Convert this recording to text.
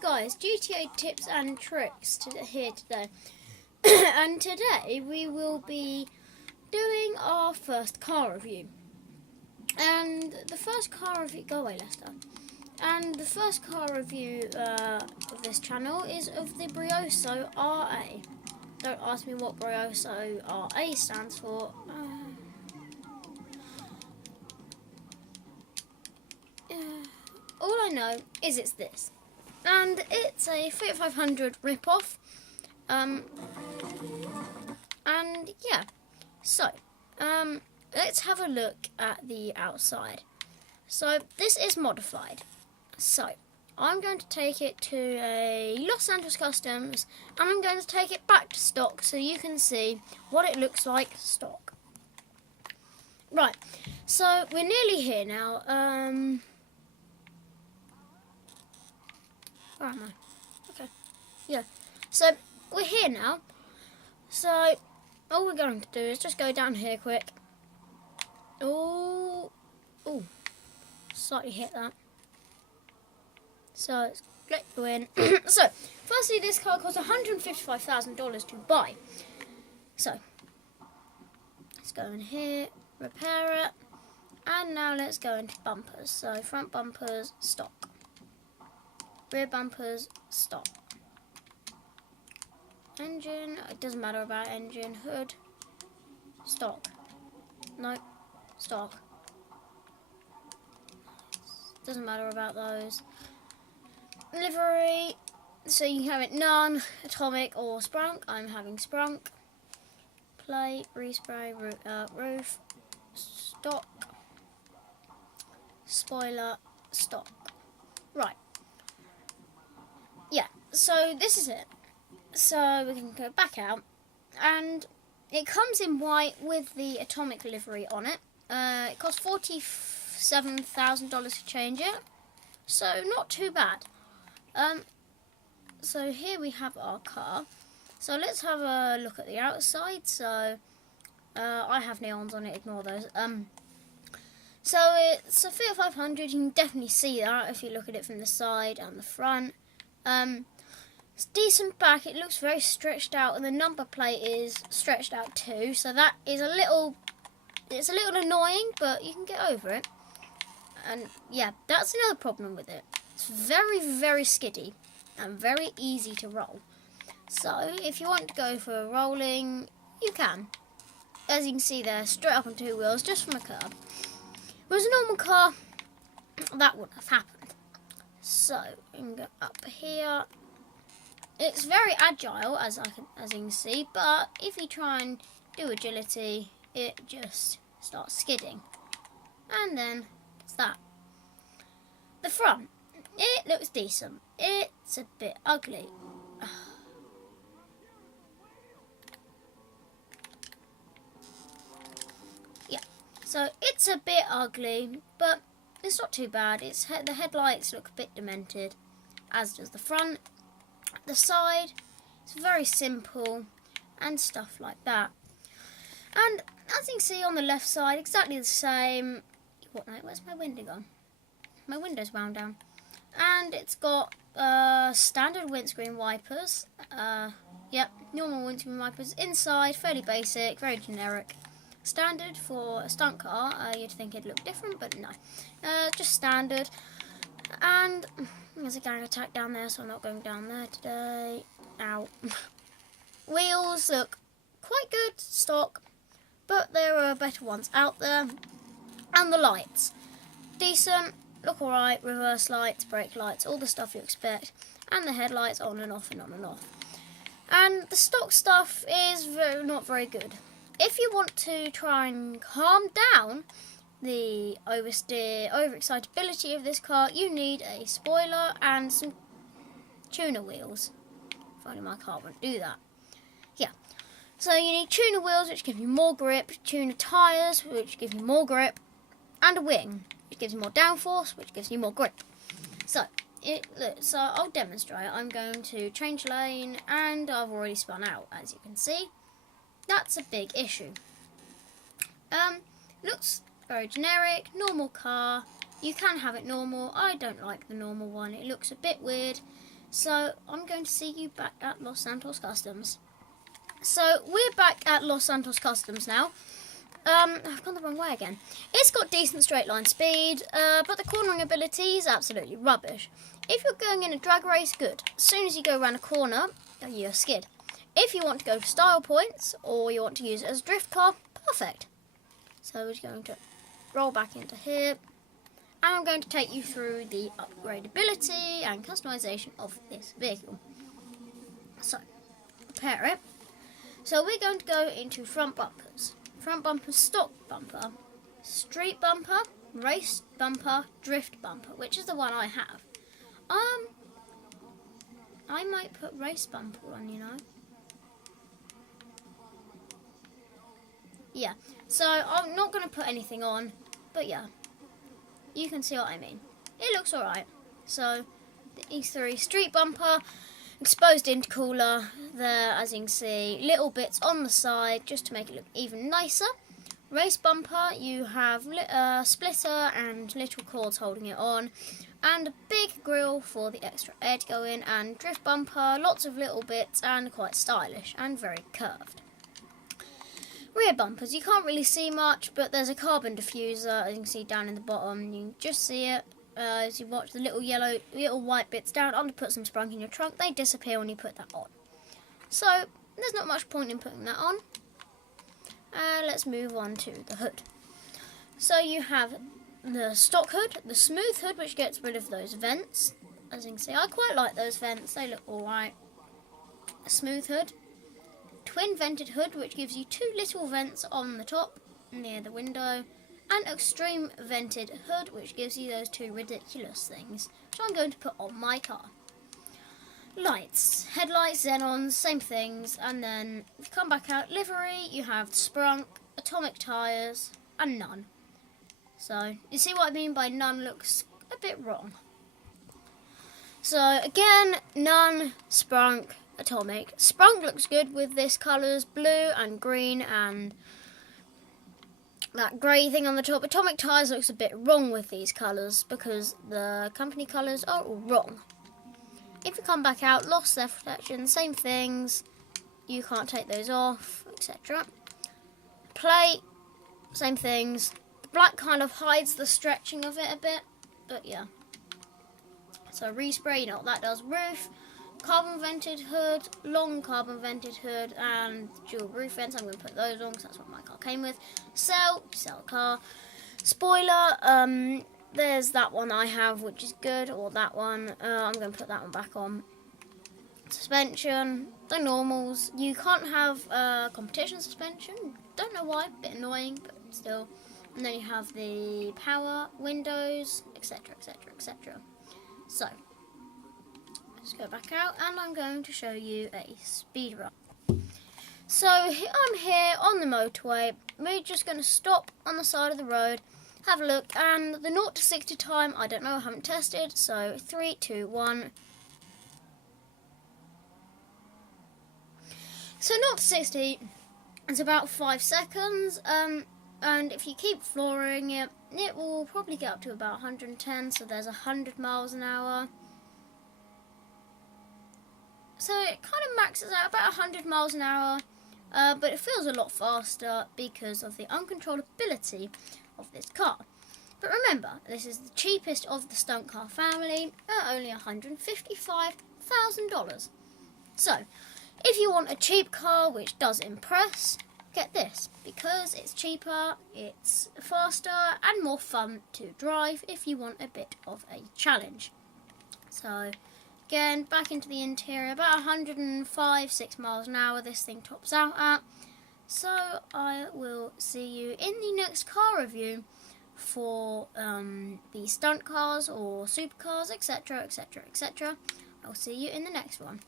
guys, GTA tips and tricks here today. And today we will be doing our first car review. And the first car review, go away Lester. And the first car review of this channel is of the Brioso RA. Don't ask me what Brioso RA stands for. All I know is it's this. And it's a Fiat 500 rip-off. And yeah, so let's have a look at the outside. So this is modified. So I'm going to take it to a Los Santos Customs and I'm going to take it back to stock so you can see what it looks like stock. Right, so we're nearly here now. Where am I? Okay, yeah. So we're here now. So all we're going to do is just go down here quick. Oh, slightly hit that. So let's let go in. So firstly, this car costs $155,000 to buy. So let's go in here, repair it, and now let's go into bumpers. So front bumpers, stock. Rear bumpers, stock. Engine, it doesn't matter about engine. Hood, stock. No, stock. Doesn't matter about those. Livery, so you can have it none, atomic or sprunk. I'm having sprunk. Plate, respray, roof, stock. Spoiler, stock. Right. Yeah, so this is it. So we can go back out, and it comes in white with the atomic livery on it. It costs $47,000 to change it, so not too bad. So here we have our car. So let's have a look at the outside. So I have neons on it, ignore those. So it's a Fiat 500, you can definitely see that if you look at it from the side and the front. It's decent back, it looks very stretched out, and the number plate is stretched out too, so that is it's a little annoying, but you can get over it. And yeah, that's another problem with it. It's very, very skiddy and very easy to roll. So if you want to go for rolling, you can. As you can see there, straight up on two wheels, just from a curb. Whereas a normal car, that wouldn't have happened. So we can go up here. It's very agile, as you can see, but if you try and do agility, it just starts skidding. And then it's that. The front, it looks decent. It's a bit ugly. Yeah, so it's a bit ugly, but it's not too bad. The headlights look a bit demented, as does the front. The side, it's very simple and stuff like that. And as you can see on the left side, exactly the same. Where's my window gone? My window's wound down. And it's got standard windscreen wipers. Yep, normal windscreen wipers. Inside, fairly basic, very generic. Standard for a stunt car. You'd think it'd look different, but no. Just standard. And there's a gang attack down there, so I'm not going down there today. Ow. Wheels look quite good, stock, but there are better ones out there. And the lights, decent, look alright, reverse lights, brake lights, all the stuff you expect. And the headlights on and off and on and off. And the stock stuff is not very good. If you want to try and calm down the overexcitability of this car, you need a spoiler and some tuner wheels. If only my car wouldn't do that. Yeah, so you need tuner wheels, which give you more grip, tuner tyres, which give you more grip, and a wing, which gives you more downforce, which gives you more grip. So I'll demonstrate. I'm going to change lane, and I've already spun out, as you can see. That's a big issue. Looks very generic, normal car. You can have it normal. I don't like the normal one. It looks a bit weird. So I'm going to see you back at Los Santos Customs. So we're back at Los Santos Customs now. I've gone the wrong way again. It's got decent straight line speed, but the cornering ability is absolutely rubbish. If you're going in a drag race, good. As soon as you go around a corner, you're skid. If you want to go for style points, or you want to use it as a drift car, perfect. So we're just going to roll back into here, and I'm going to take you through the upgradability and customization of this vehicle. So, prepare it. So we're going to go into front bumpers. Front bumper, stock bumper, street bumper, race bumper, drift bumper, which is the one I have. I might put race bumper on, you know. Yeah, so I'm not going to put anything on, but yeah, you can see what I mean. It looks alright. So, the E3 street bumper, exposed intercooler there, as you can see, little bits on the side just to make it look even nicer. Race bumper, you have a splitter and little cords holding it on, and a big grille for the extra air to go in, and drift bumper, lots of little bits and quite stylish and very curved. Rear bumpers, you can't really see much, but there's a carbon diffuser, as you can see down in the bottom. You can just see it as you watch the little white bits down on to put some sprunk in your trunk. They disappear when you put that on. So, there's not much point in putting that on. Let's move on to the hood. So you have the stock hood, the smooth hood, which gets rid of those vents. As you can see, I quite like those vents, they look alright. A smooth hood. Twin vented hood, which gives you two little vents on the top near the window, and extreme vented hood, which gives you those two ridiculous things, which I'm going to put on my car. Lights, headlights, xenons, same things, and then if you come back out, livery, you have sprunk, atomic tyres, and none. So you see what I mean by none looks a bit wrong. So again, none, sprunk, atomic. Sprunk looks good with this colours, blue and green and that grey thing on the top. Atomic tyres looks a bit wrong with these colours because the company colours are all wrong. If you come back out, lost their protection, same things. You can't take those off, etc. Plate, same things. The black kind of hides the stretching of it a bit, but yeah. So respray, you know what that does. Roof. Carbon vented hood, long carbon vented hood, and dual roof vents. I'm going to put those on because that's what my car came with. Sell car. Spoiler, there's that one I have, which is good, or that one. I'm going to put that one back on. Suspension, the normals. You can't have competition suspension. Don't know why, bit annoying, but still. And then you have the power, windows, etc, etc, etc. So, let's go back out, and I'm going to show you a speed run. So I'm here on the motorway. We're just going to stop on the side of the road, have a look, and the 0 to 60 time, I don't know, I haven't tested. So 3, 2, 1. So 0 to 60 is about 5 seconds, and if you keep flooring it, it will probably get up to about 110, so there's 100 miles an hour. So it kind of maxes out about 100 miles an hour, but it feels a lot faster because of the uncontrollability of this car. But remember, this is the cheapest of the stunt car family at only $155,000. So, if you want a cheap car which does impress, get this, because it's cheaper, it's faster, and more fun to drive if you want a bit of a challenge. So, again, back into the interior, about 105-6 miles an hour this thing tops out at. So I will see you in the next car review for the stunt cars or supercars, etc, etc, etc. I'll see you in the next one.